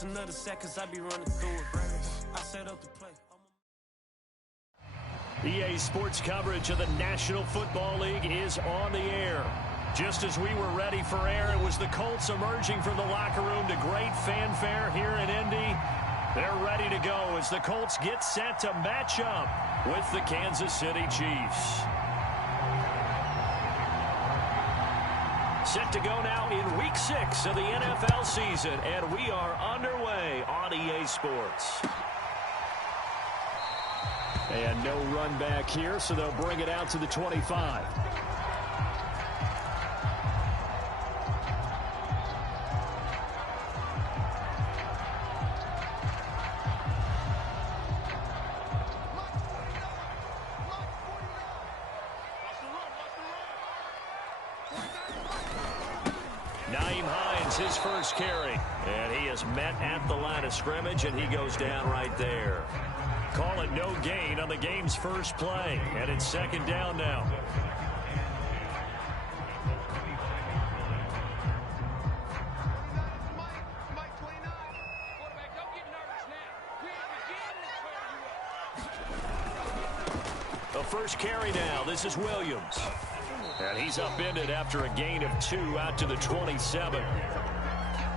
Just another seconds I be running through it. I set up the play. EA Sports coverage of the National Football League is on the air. Just as we were ready for air, it was the Colts emerging from the locker room to great fanfare here in Indy. They're ready to go as the Colts get set to match up with the Kansas City Chiefs. Set to go now in Week 6 of the NFL season, and we are underway on EA Sports. And no run back here, so they'll bring it out to the 25. Nyheim Hines, his first carry, and he is met at the line of scrimmage, and he goes down right there. Call it no gain on the game's first play, and it's second down now. The first carry now, this is Williams. And he's upended after a gain of 2 out to the 27.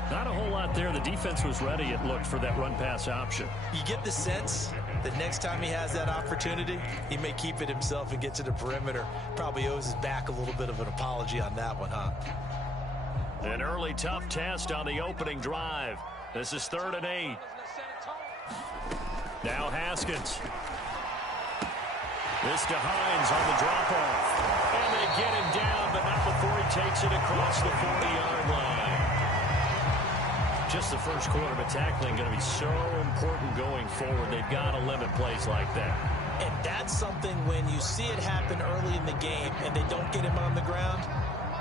Not a whole lot there. The defense was ready, it looked, for that run-pass option. You get the sense that next time he has that opportunity, he may keep it himself and get to the perimeter. Probably owes his back a little bit of an apology on that one, huh? An early tough test on the opening drive. This is 3rd and 8. Now Haskins. This to Hines on the drop-off. And they get him down, but not before he takes it across the 40-yard line. Just the first quarter, but tackling going to be so important going forward. They've got to limit plays like that. And that's something when you see it happen early in the game and they don't get him on the ground,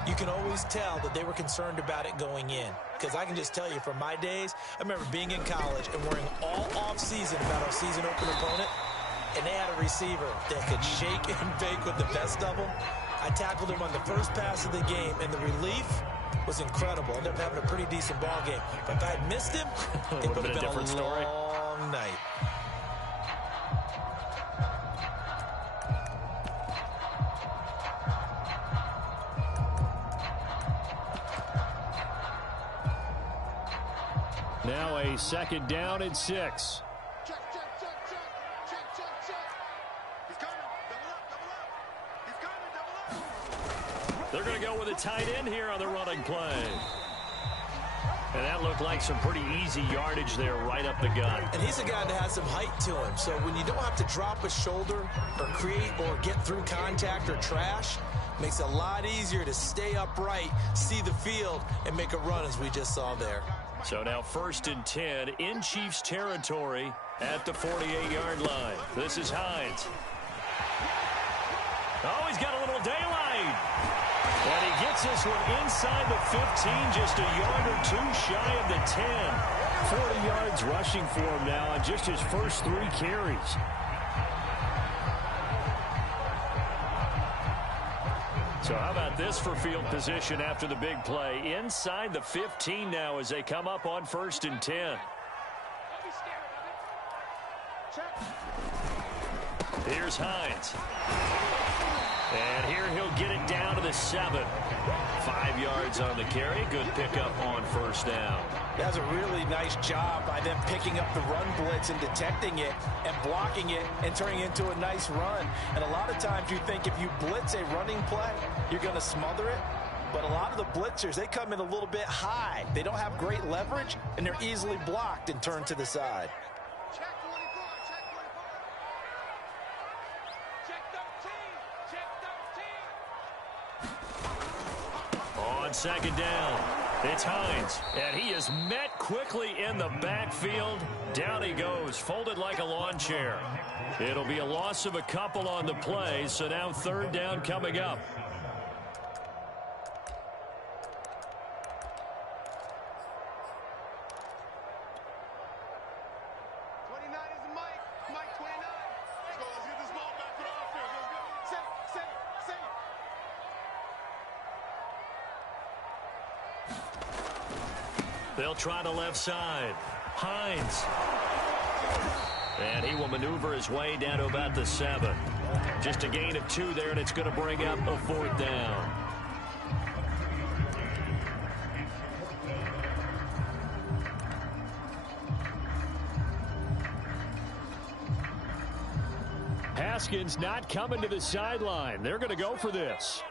you can always tell that they were concerned about it going in. Because I can just tell you from my days, I remember being in college and worrying all off-season about our season opener opponent, and they had a receiver that could shake and bake with the best of them. I tackled him on the first pass of the game, and the relief was incredible. I ended up having a pretty decent ball game. But if I had missed him, it would have been a different story. Long night. Now a second down and 6. They're going to go with a tight end here on the running play. And that looked like some pretty easy yardage there right up the gut. And he's a guy that has some height to him. So when you don't have to drop a shoulder or create or get through contact or trash, makes it a lot easier to stay upright, see the field, and make a run as we just saw there. So now 1st and 10 in Chiefs territory at the 48-yard line. This is Hines. Oh, he's got a little daylight. And he gets this one inside the 15, just a yard or 2 shy of the 10. 40 yards rushing for him now on just his first 3 carries. So how about this for field position after the big play? Inside the 15 now as they come up on 1st and 10. Here's Hines. And here he'll get it down to the 7. 5 yards on the carry. Good pickup on 1st down. That's a really nice job by them picking up the run blitz and detecting it and blocking it and turning it into a nice run. And a lot of times you think if you blitz a running play, you're going to smother it. But a lot of the blitzers, they come in a little bit high. They don't have great leverage, and they're easily blocked and turned to the side. On 2nd down, it's Hines, and he is met quickly in the backfield. Down he goes, folded like a lawn chair. It'll be a loss of a couple on the play, so now 3rd down coming up. They'll try the left side. Hines. And he will maneuver his way down to about the 7. Just a gain of 2 there, and it's going to bring up a 4th down. Haskins not coming to the sideline. They're going to go for this.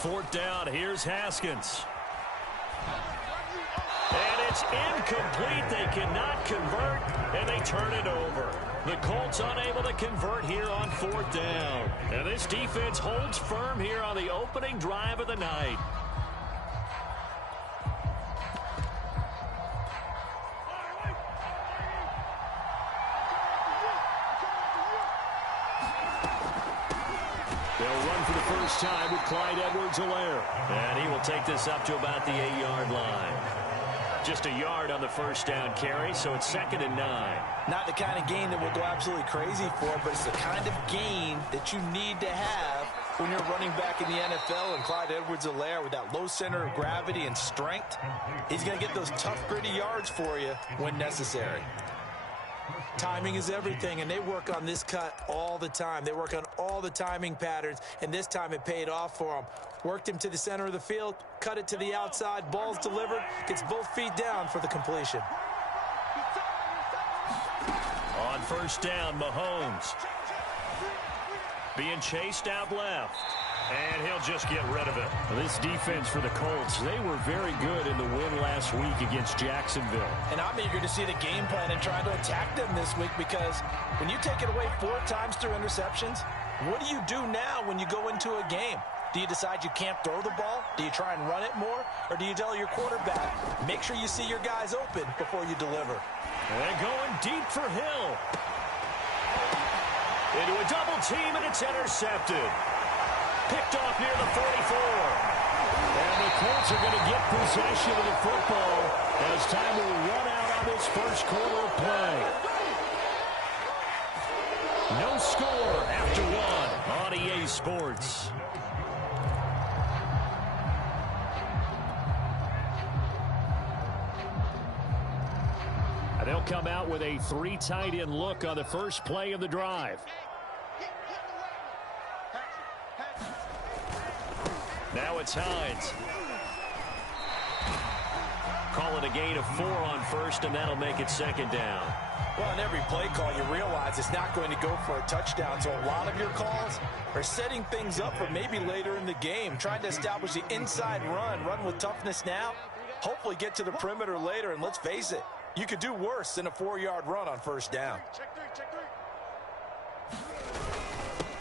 4th down. Here's Haskins. And it's incomplete. They cannot convert, and they turn it over. The Colts unable to convert here on 4th down. And this defense holds firm here on the opening drive of the night. Time with Clyde Edwards-Helaire. And he will take this up to about the 8-yard line. Just a yard on the first down carry, so it's 2nd and 9. Not the kind of gain that we'll go absolutely crazy for, but it's the kind of gain that you need to have when you're running back in the NFL. And Clyde Edwards-Helaire, with that low center of gravity and strength, he's going to get those tough, gritty yards for you when necessary. Timing is everything, and they work on this cut all the time. They work on all the timing patterns, and this time it paid off for them. Worked him to the center of the field, cut it to the outside, ball's delivered, gets both feet down for the completion. On first down, Mahomes being chased out left. And he'll just get rid of it. This defense for the Colts, they were very good in the win last week against Jacksonville. And I'm eager to see the game plan and try to attack them this week, because when you take it away 4 times through interceptions, what do you do now when you go into a game? Do you decide you can't throw the ball? Do you try and run it more? Or do you tell your quarterback, make sure you see your guys open before you deliver? And going deep for Hill. Into a double team, and it's intercepted. Picked off near the 44. And the Colts are going to get possession of the football as time will run out on this first quarter of play. No score after 1 on EA Sports. And they'll come out with a 3 tight end look on the first play of the drive. Now it's Hines. Call it a gain of 4 on first, and that'll make it 2nd down. Well, in every play call, you realize it's not going to go for a touchdown. So a lot of your calls are setting things up for maybe later in the game, trying to establish the inside run with toughness now, hopefully get to the perimeter later. And let's face it, you could do worse than a 4-yard run on first down.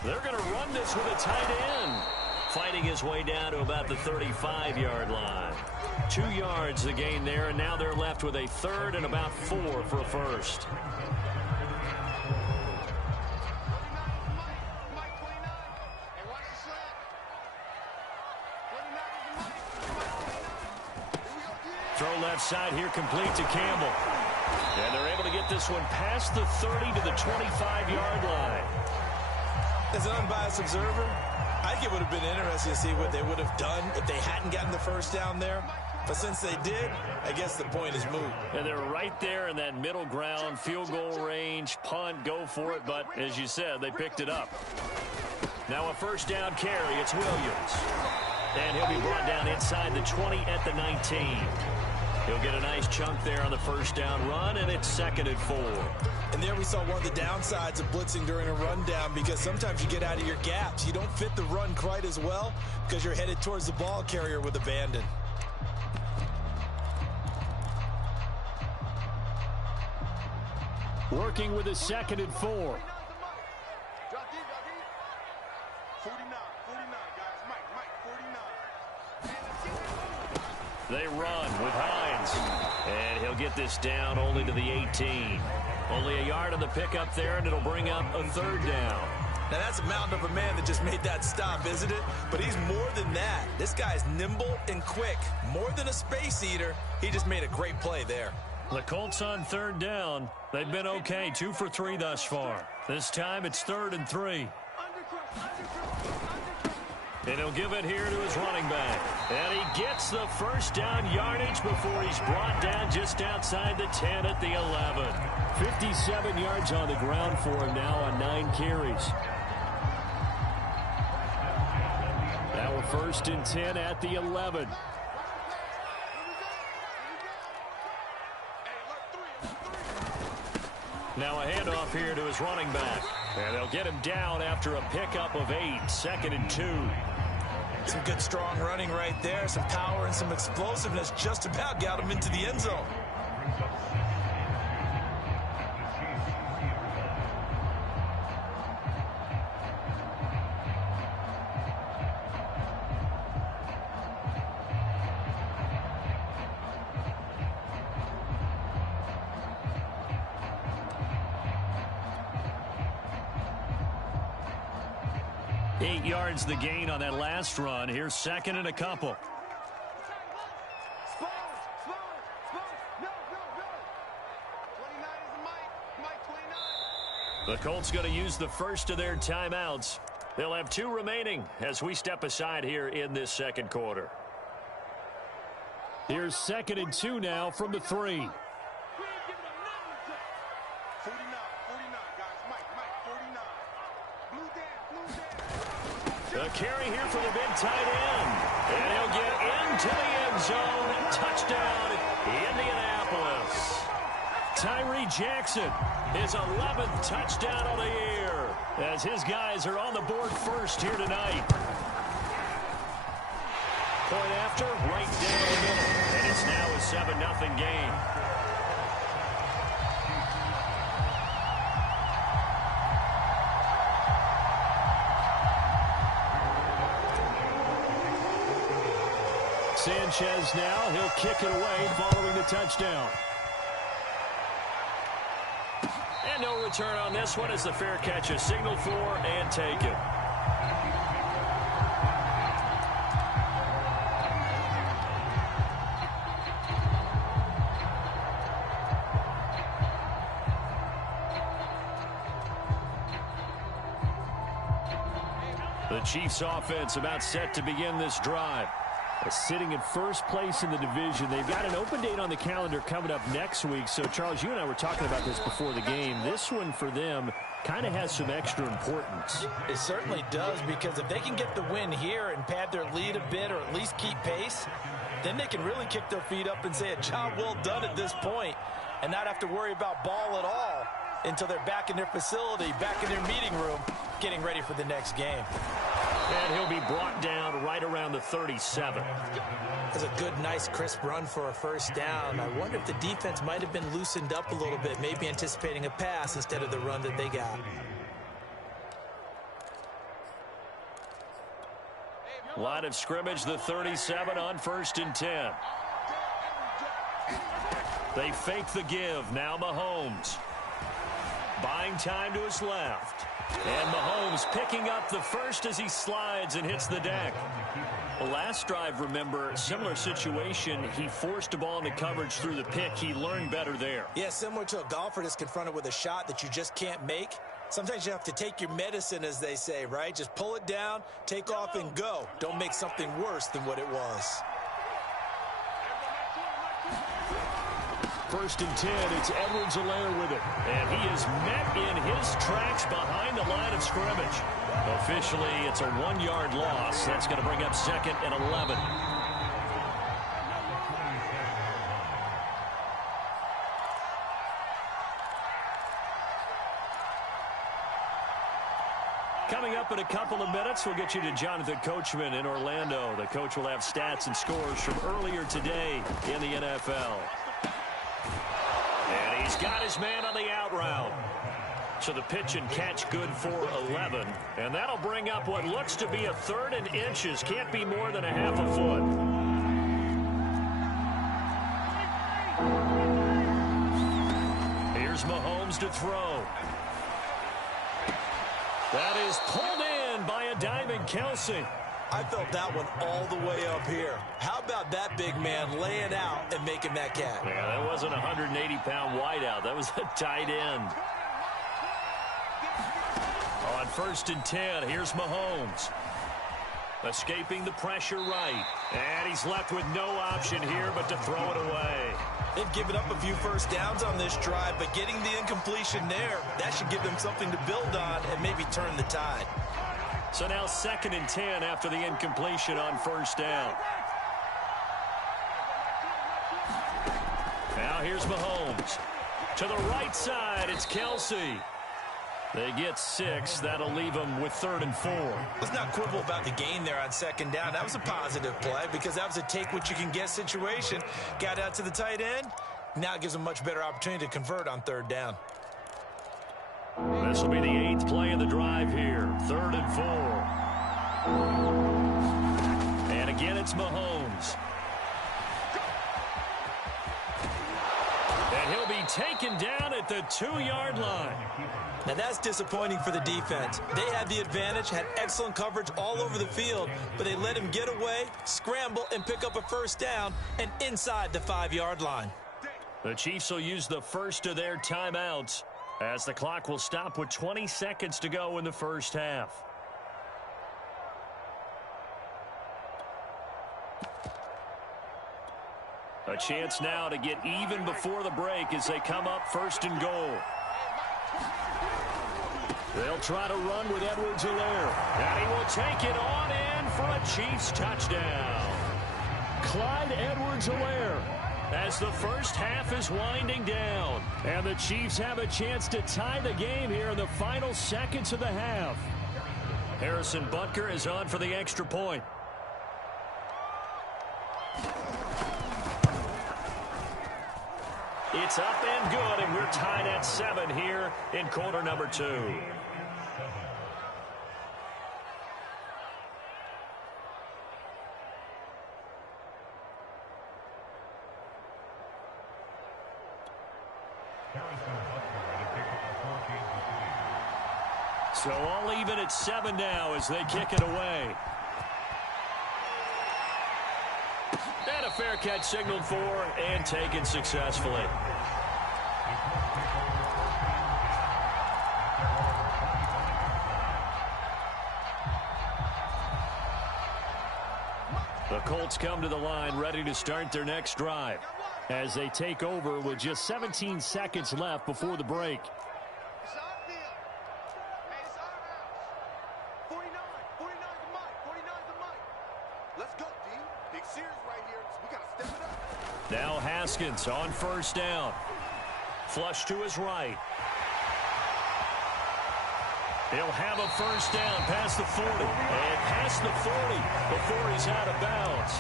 They're going to run this with a tight end. Fighting his way down to about the 35-yard line. 2 yards the gain there, and now they're left with a 3rd and about 4 for a first. Throw left side here, complete to Campbell. And they're able to get this one past the 30 to the 25-yard line. As an unbiased observer, I think it would have been interesting to see what they would have done if they hadn't gotten the first down there. But since they did, I guess the point is moot. And they're right there in that middle ground, field goal range, punt, go for it. But as you said, they picked it up. Now a first down carry. It's Williams. And he'll be brought down inside the 20 at the 19. He'll get a nice chunk there on the first down run, and it's 2nd and 4. And there we saw one of the downsides of blitzing during a rundown, because sometimes you get out of your gaps. You don't fit the run quite as well because you're headed towards the ball carrier with abandon. Working with a 2nd and 4. They run with Hines. And he'll get this down only to the 18. Only a yard on the pickup there, and it'll bring up a 3rd down. Now that's a mountain of a man that just made that stop, isn't it? But he's more than that. This guy's nimble and quick. More than a space eater. He just made a great play there. The Colts on 3rd down. They've been okay, 2 for 3 thus far. This time it's 3rd and 3. And he'll give it here to his running back. And he gets the first down yardage before he's brought down just outside the 10 at the 11. 57 yards on the ground for him now on 9 carries. Now we're 1st and 10 at the 11. Now a handoff here to his running back. And they'll get him down after a pickup of 8. 2nd and 2. Some good strong running right there. Some power and some explosiveness just about got him into the end zone. Yards the gain on that last run. Here's 2nd and a couple. The Colts going to use the first of their timeouts. They'll have 2 remaining as we step aside here in this 2nd quarter. Here's 2nd and 2 now from the 3. A carry here for the big tight end. And he'll get into the end zone. Touchdown, Indianapolis. Tyree Jackson, his 11th touchdown of the year, as his guys are on the board first here tonight. Point after, right down the middle. And it's now a 7-0 game. Sanchez now, he'll kick it away following the touchdown. And no return on this one as the fair catch is signaled for and taken. The Chiefs offense about set to begin this drive. Sitting in first place in the division. They've got an open date on the calendar coming up next week. So, Charles, you and I were talking about this before the game. This one for them kind of has some extra importance. It certainly does, because if they can get the win here and pad their lead a bit or at least keep pace, then they can really kick their feet up and say a job well done at this point and not have to worry about ball at all until they're back in their facility, back in their meeting room, getting ready for the next game. And he'll be brought down right around the 37. That's a good, nice, crisp run for a first down. I wonder if the defense might have been loosened up a little bit, maybe anticipating a pass instead of the run that they got. Line of scrimmage, the 37 on 1st and 10. They fake the give. Now Mahomes. Buying time to his left. And Mahomes picking up the first as he slides and hits the deck. Well, last drive, remember, similar situation. He forced a ball into coverage through the pick. He learned better there. Yeah, similar to a golfer that's confronted with a shot that you just can't make. Sometimes you have to take your medicine, as they say, right? Just pull it down, take off, and go. Don't make something worse than what it was. 1st and 10, it's Edwards-Helaire with it. And he is met in his tracks behind the line of scrimmage. Officially, it's a 1-yard loss. That's going to bring up 2nd and 11. Coming up in a couple of minutes, we'll get you to Jonathan Coachman in Orlando. The coach will have stats and scores from earlier today in the NFL. And he's got his man on the out route. So the pitch and catch good for 11. And that'll bring up what looks to be a 3rd and inches. Can't be more than a half a foot. Here's Mahomes to throw. That is pulled in by a diving Kelsey. I felt that one all the way up here. How about that big man laying out and making that catch? Yeah, that wasn't a 180-pound wideout. That was a tight end. On 1st and 10, here's Mahomes. Escaping the pressure right. And he's left with no option here but to throw it away. They've given up a few first downs on this drive, but getting the incompletion there, that should give them something to build on and maybe turn the tide. So now 2nd and 10 after the incompletion on first down. Now here's Mahomes. To the right side, it's Kelsey. They get 6. That'll leave them with 3rd and 4. Let's not quibble about the gain there on 2nd down. That was a positive play because that was a take-what-you-can-get situation. Got out to the tight end. Now it gives them a much better opportunity to convert on 3rd down. This will be the 8th play of the drive here. 3rd and 4. And again, it's Mahomes. And he'll be taken down at the 2-yard line. Now that's disappointing for the defense. They had the advantage, had excellent coverage all over the field, but they let him get away, scramble, and pick up a first down and inside the 5-yard line. The Chiefs will use the first of their timeouts as the clock will stop with 20 seconds to go in the first half. A chance now to get even before the break as they come up 1st and goal. They'll try to run with Edwards-Helaire. And he will take it on in for a Chiefs touchdown. Clyde Edwards-Helaire as the first half is winding down. And the Chiefs have a chance to tie the game here in the final seconds of the half. Harrison Butker is on for the extra point. It's up and good, and we're tied at 7 here in quarter number 2. So all even at 7 now as they kick it away. And a fair catch signaled for and taken successfully. The Colts come to the line ready to start their next drive as they take over with just 17 seconds left before the break. Now Haskins on first down. Flush to his right. He'll have a first down past the 40. And past the 40 before he's out of bounds.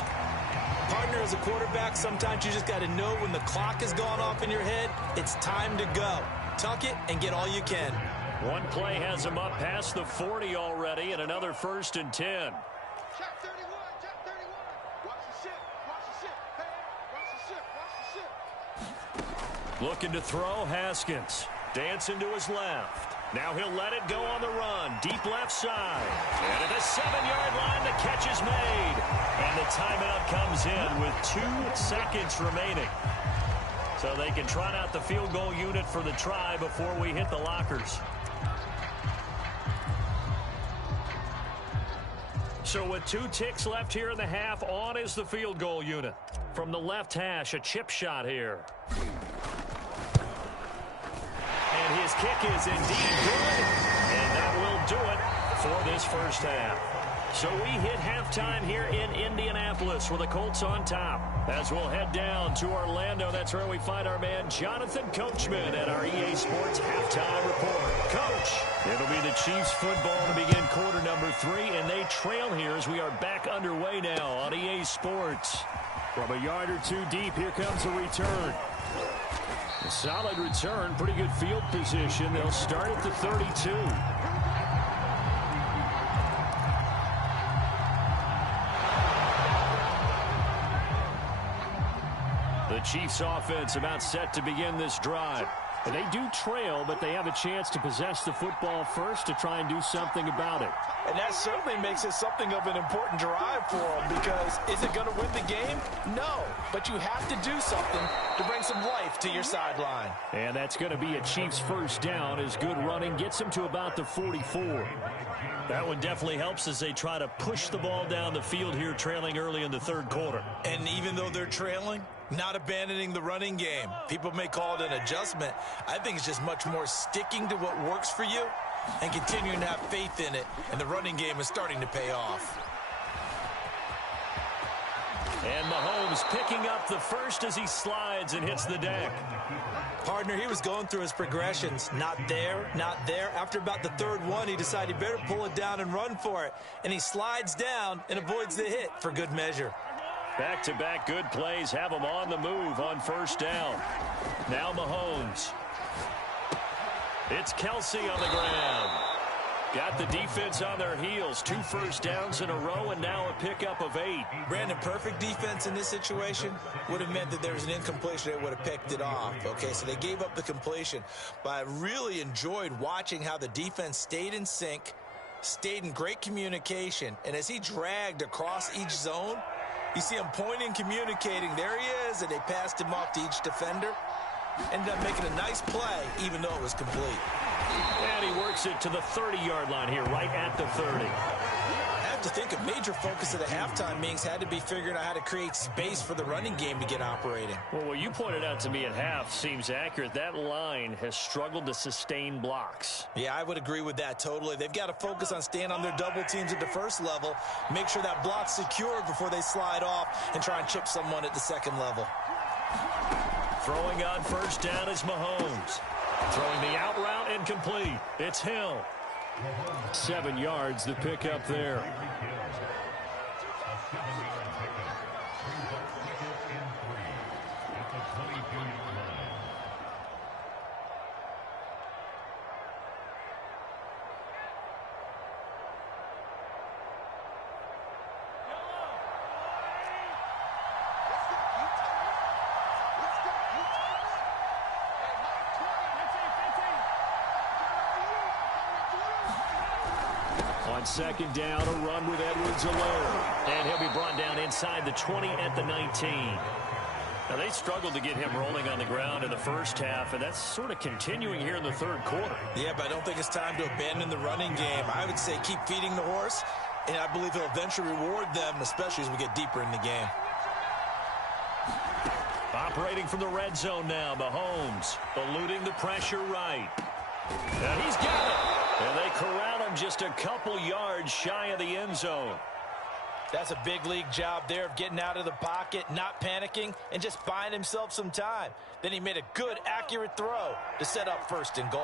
Partner, as a quarterback, sometimes you just got to know when the clock has gone off in your head, it's time to go. Tuck it and get all you can. One play has him up past the 40 already and another 1st and 10. Looking to throw, Haskins. Dancing to his left. Now he'll let it go on the run. Deep left side. And at the 7-yard line, the catch is made. And the timeout comes in with 2 seconds remaining. So they can trot out the field goal unit for the try before we hit the lockers. So with 2 ticks left here in the half, on is the field goal unit. From the left hash, a chip shot here. And his kick is indeed good. And that will do it for this first half. So we hit halftime here in Indianapolis with the Colts on top. As we'll head down to Orlando, that's where we find our man Jonathan Coachman at our EA Sports Halftime Report. Coach, it'll be the Chiefs football to begin quarter number 3, and they trail here as we are back underway now on EA Sports. From a yard or 2 deep, here comes a return. A solid return, pretty good field position. They'll start at the 32. The Chiefs offense about set to begin this drive. And they do trail, but they have a chance to possess the football first to try and do something about it. And that certainly makes it something of an important drive for them, because is it going to win the game? No, but you have to do something to bring some life to your sideline. And that's going to be a Chiefs first down as good running gets them to about the 44. That one definitely helps as they try to push the ball down the field here, trailing early in the third quarter. And even though they're trailing, not abandoning the running game. People may call it an adjustment. I think it's just much more sticking to what works for you and continuing to have faith in it. And the running game is starting to pay off. And Mahomes picking up the first as he slides and hits the deck. Partner, he was going through his progressions. Not there, not there. After about the third one, he decided he better pull it down and run for it. And he slides down and avoids the hit for good measure. Back-to-back good plays have him on the move on first down. Now Mahomes. It's Kelsey on the ground. Got the defense on their heels. 2 first downs in a row and now a pickup of 8. Brandon, perfect defense in this situation would have meant that there was an incompletion. They would have picked it off. Okay, so they gave up the completion. But I really enjoyed watching how the defense stayed in sync, stayed in great communication, and as he dragged across each zone, you see him pointing, communicating. There he is, and they passed him off to each defender. Ended up making a nice play, even though it was complete. And he works it to the 30-yard line here, right at the 30. I have to think a major focus of the halftime meetings had to be figuring out how to create space for the running game to get operating. Well, what you pointed out to me at half seems accurate. That line has struggled to sustain blocks. Yeah, I would agree with that totally. They've got to focus on staying on their double teams at the first level, make sure that block's secured before they slide off and try and chip someone at the second level. Throwing on first down is Mahomes. Throwing the out route incomplete. It's Hill. 7 yards, the pickup there. On second down, a run with Edwards-Helaire. And he'll be brought down inside the 20 at the 19. Now, they struggled to get him rolling on the ground in the first half, and that's sort of continuing here in the third quarter. Yeah, but I don't think it's time to abandon the running game. I would say keep feeding the horse, and I believe he'll eventually reward them, especially as we get deeper in the game. Operating from the red zone now, Mahomes eluding the pressure right. And he's got it. And they corral him just a couple yards shy of the end zone. That's a big league job there of getting out of the pocket, not panicking, and just buying himself some time. Then he made a good, accurate throw to set up first and goal.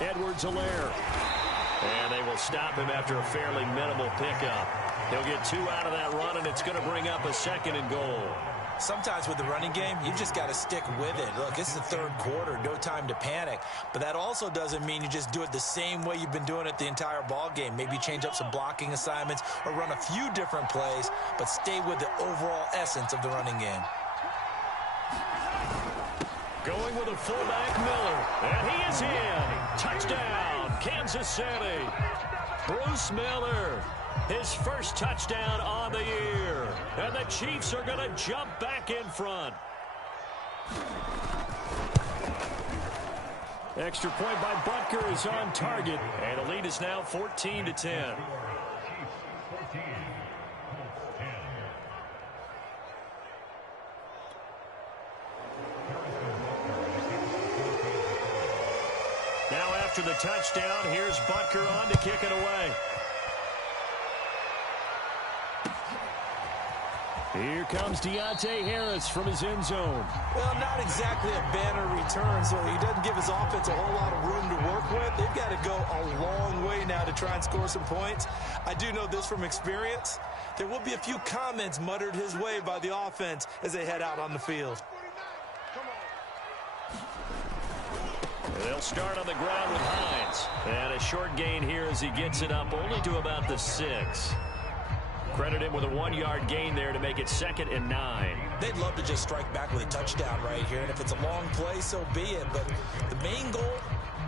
Edwards-Helaire. And they will stop him after a fairly minimal pickup. He'll get 2 out of that run, and it's going to bring up a second and goal. Sometimes with the running game, you've just got to stick with it. Look, it's the third quarter, no time to panic. But that also doesn't mean you just do it the same way you've been doing it the entire ball game. Maybe change up some blocking assignments or run a few different plays, but stay with the overall essence of the running game. Going with a fullback, Miller. And he is in. Touchdown, Kansas City. Bruce Miller. His first touchdown on the year. And the Chiefs are going to jump back in front. Extra point by Butker is on target. And the lead is now 14-10. Now after the touchdown, here's Butker on to kick it away. Here comes Deontay Harris from his end zone. Well, not exactly a banner return, so he doesn't give his offense a whole lot of room to work with. They've got to go a long way now to try and score some points. I do know this from experience. There will be a few comments muttered his way by the offense as they head out on the field. They'll start on the ground with Hines. And a short gain here as he gets it up only to about the 6. Credit him with a 1-yard gain there to make it 2nd and 9. They'd love to just strike back with a touchdown right here, and if it's a long play, so be it. But the main goal,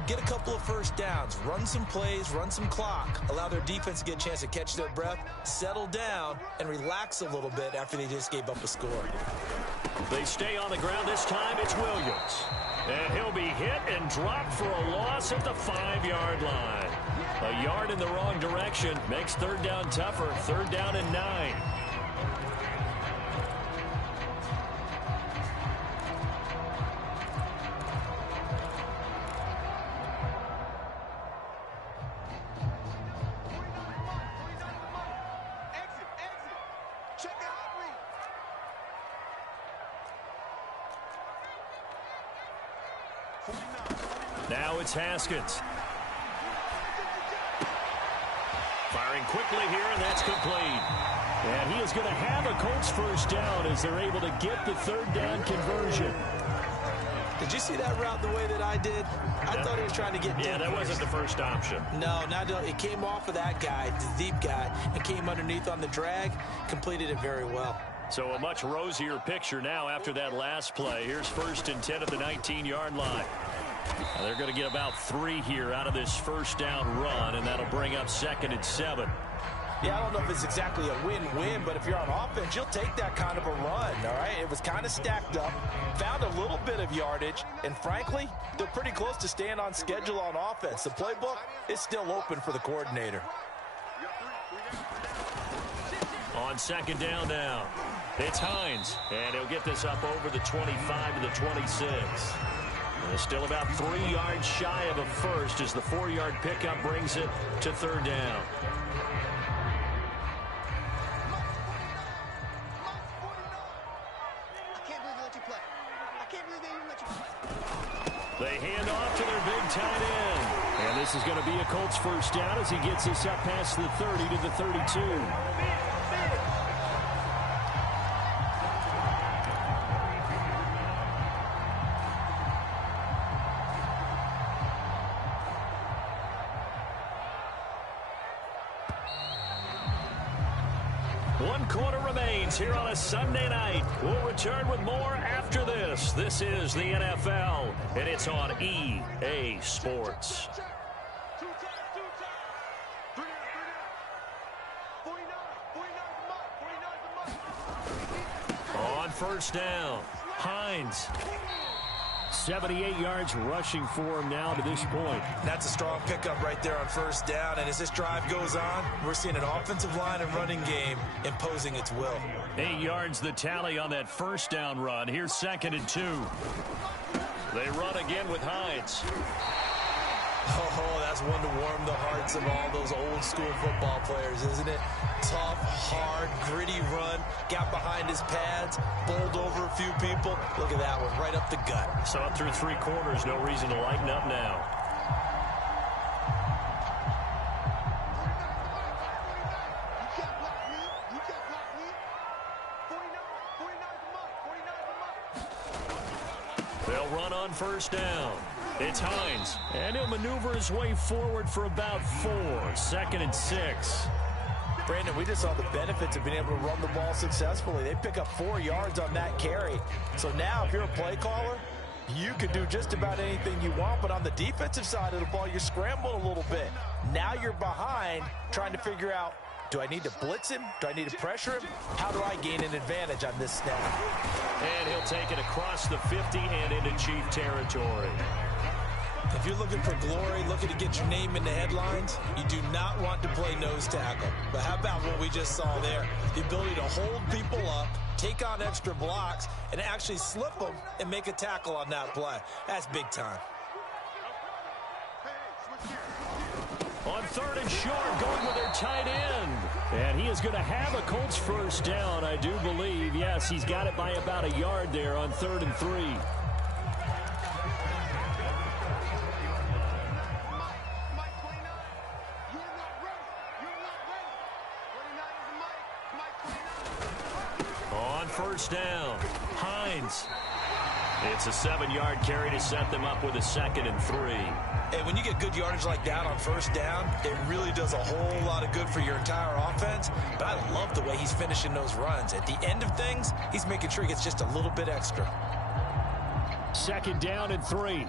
get a couple of first downs, run some plays, run some clock, allow their defense to get a chance to catch their breath, settle down, and relax a little bit after they just gave up a score. They stay on the ground. This time it's Williams. And he'll be hit and dropped for a loss at the 5-yard line. A yard in the wrong direction makes 3rd down tougher. 3rd down and 9. Now it's Haskins. Firing quickly here, and that's complete. And he is going to have a Colts first down as they're able to get the 3rd down conversion. Did you see that route the way that I did? I thought he was trying to get deep. Yeah, that wasn't the first option. No, it came off of that guy, the deep guy, and came underneath on the drag, completed it very well. So a much rosier picture now after that last play. Here's 1st and 10 at the 19-yard line. Now they're going to get about 3 here out of this first down run, and that'll bring up 2nd and 7. Yeah, I don't know if it's exactly a win-win, but if you're on offense, you'll take that kind of a run, all right? It was kind of stacked up, found a little bit of yardage, and frankly, they're pretty close to staying on schedule on offense. The playbook is still open for the coordinator. On 2nd down now, it's Hines, and he'll get this up over the 25 to the 26. They're still about 3 yards shy of a first as the 4-yard pickup brings it to 3rd down. They hand off to their big tight end. And this is going to be a Colts first down as he gets this up past the 30 to the 32. One quarter remains here on a Sunday night. We'll return with more after this. This is the NFL, and it's on EA Sports. On 1st down, Hines. 78 yards rushing for him now to this point. That's a strong pickup right there on 1st down. And as this drive goes on, we're seeing an offensive line and running game imposing its will. 8 yards the tally on that 1st down run. Here's 2nd and 2. They run again with Hines. Oh, that's one to warm the hearts of all those old school football players, isn't it? Tough, hard, gritty run. Got behind his pads, bowled over a few people. Look at that one, right up the gut. So up through 3 quarters, no reason to lighten up now. They'll run on 1st down. It's Hines, and he'll maneuver his way forward for about 4. 2nd and 6. Brandon, we just saw the benefits of being able to run the ball successfully. They pick up 4 yards on that carry. So now if you're a play caller, you can do just about anything you want. But on the defensive side of the ball, you're scrambling a little bit. Now you're behind trying to figure out, do I need to blitz him? Do I need to pressure him? How do I gain an advantage on this snap? And he'll take it across the 50 and into Chief territory. If you're looking for glory, looking to get your name in the headlines, you do not want to play nose tackle. But how about what we just saw there? The ability to hold people up, take on extra blocks, and actually slip them and make a tackle on that play. That's big time. On 3rd and short, going with their tight end. And he is going to have a Colts first down, I do believe. Yes, he's got it by about a yard there on 3rd and 3. On 1st down, Hines. It's a 7-yard carry to set them up with a 2nd and 3. And when you get good yardage like that on first down, it really does a whole lot of good for your entire offense. But I love the way he's finishing those runs. At the end of things, he's making sure he gets just a little bit extra. 2nd down and 3.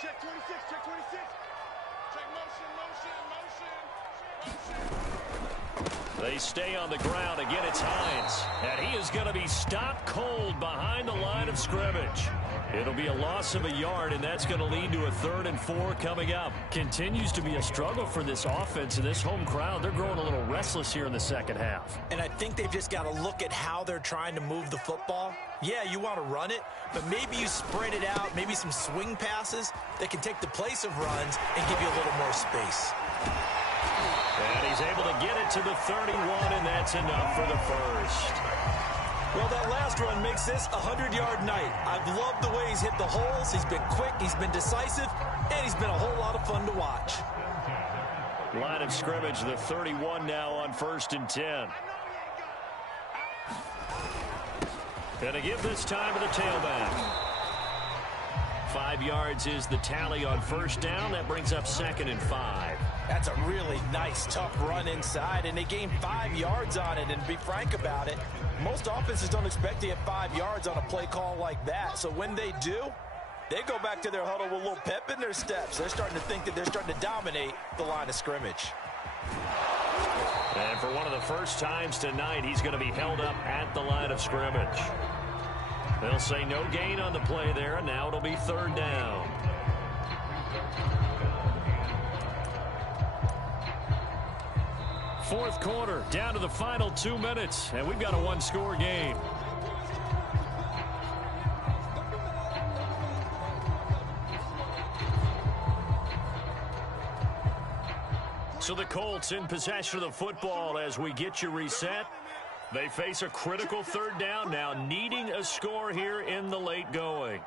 Check 26, check 26. Check motion. They stay on the ground. Again, it's Hines. And he is going to be stopped cold behind the line of scrimmage. It'll be a loss of a yard, and that's going to lead to a 3rd and 4 coming up. Continues to be a struggle for this offense and this home crowd. They're growing a little restless here in the second half. And I think they've just got to look at how they're trying to move the football. Yeah, you want to run it, but maybe you spread it out, maybe some swing passes that can take the place of runs and give you a little more space. And he's able to get it to the 31, and that's enough for the first. Well, that last run makes this a 100-yard night. I've loved the way he's hit the holes. He's been quick, he's been decisive, and he's been a whole lot of fun to watch. Line of scrimmage, the 31 now on 1st and 10. Gonna give this time to the tailback. 5 yards is the tally on first down. That brings up 2nd and 5. That's a really nice, tough run inside, and they gained 5 yards on it. And to be frank about it, most offenses don't expect to get 5 yards on a play call like that. So when they do, they go back to their huddle with a little pep in their steps. They're starting to think that they're starting to dominate the line of scrimmage. And for one of the first times tonight, he's going to be held up at the line of scrimmage. They'll say no gain on the play there, and now it'll be 3rd down. Fourth quarter, down to the final 2 minutes, and we've got a 1-score game. So the Colts in possession of the football as we get you reset. They face a critical 3rd down now, needing a score here in the late going.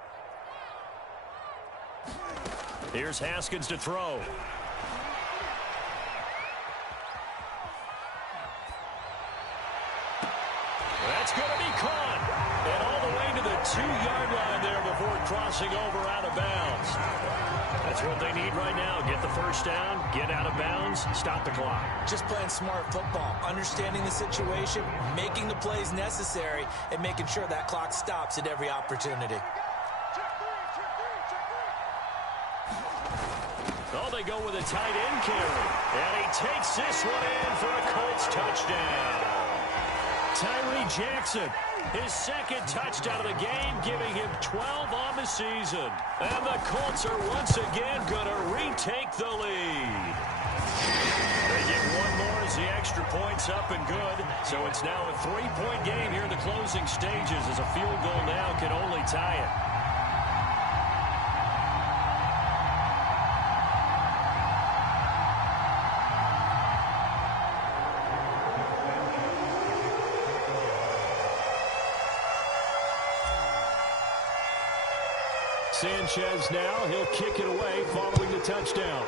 Here's Haskins to throw. That's going to be caught. And all the way to the 2-yard line there before crossing over out of bounds. That's what they need right now. Get the first down, get out of bounds, stop the clock. Just playing smart football, understanding the situation, making the plays necessary, and making sure that clock stops at every opportunity. Oh, they go with a tight end carry. And he takes this one in for a Colts touchdown. Tyree Jackson, his 2nd touchdown of the game, giving him 12 on the season. And the Colts are once again going to retake the lead. They get one more as the extra point's up and good. So it's now a 3-point game here in the closing stages as a field goal now can only tie it. Sanchez now, he'll kick it away following the touchdown.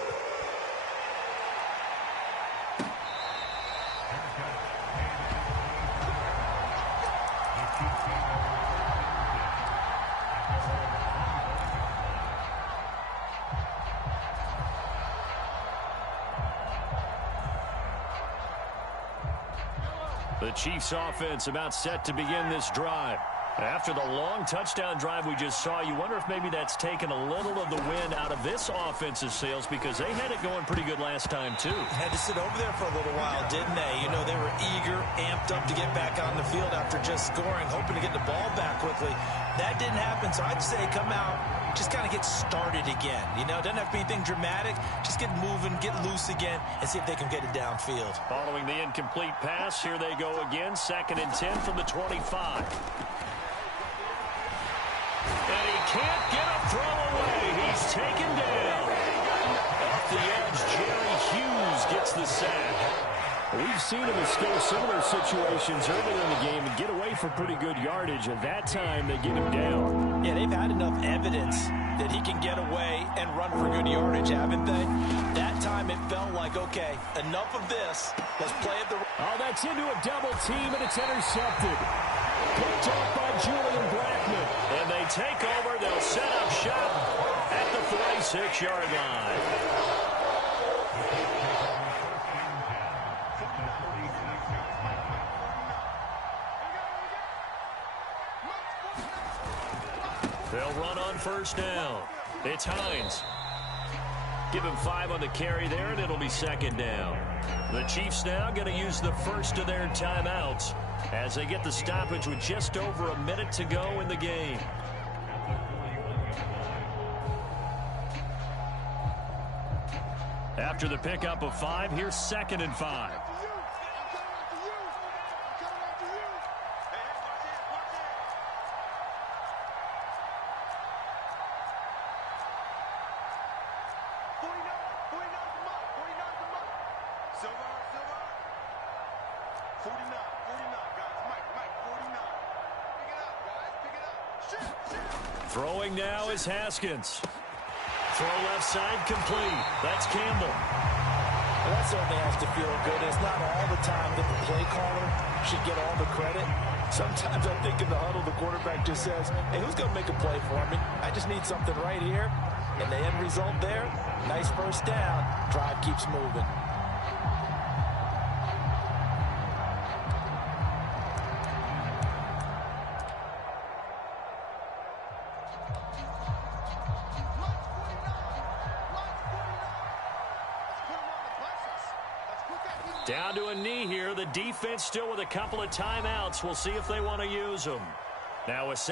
The Chiefs offense about set to begin this drive. After the long touchdown drive we just saw, you wonder if maybe that's taken a little of the wind out of this offensive sails because they had it going pretty good last time, too. Had to sit over there for a little while, didn't they? You know, they were eager, amped up to get back on the field after just scoring, hoping to get the ball back quickly. That didn't happen, so I'd say come out, just kind of get started again. You know, it doesn't have to be anything dramatic. Just get moving, get loose again, and see if they can get it downfield. Following the incomplete pass, here they go again. 2nd and 10 from the 25. And he can't get a throw away. He's taken down. Off the edge, Jerry Hughes gets the sack. We've seen him escape similar situations earlier in the game and get away for pretty good yardage. At that time, they get him down. Yeah, they've had enough evidence that he can get away and run for good yardage, haven't they? That time it felt like, okay, enough of this. Let's play it the... Oh, that's into a double team, and it's intercepted. Picked up by Julian Blackmon. And they take over. They'll set up shop 6-yard line. They'll run on first down. It's Hines. Give him 5 on the carry there, and it'll be second down. The Chiefs now going to use the first of their timeouts as they get the stoppage with just over a minute to go in the game. After the pickup of 5, here's 2nd and 5. Throwing now is Haskins. Throw left side complete. That's Campbell. Well, that certainly has to feel good. It's not all the time that the play caller should get all the credit. Sometimes I think in the huddle, the quarterback just says, hey, who's going to make a play for me? I just need something right here. And the end result there, nice first down. Drive keeps moving. Down to a knee here. The defense still with a couple of timeouts. We'll see if they want to use them. Now a second.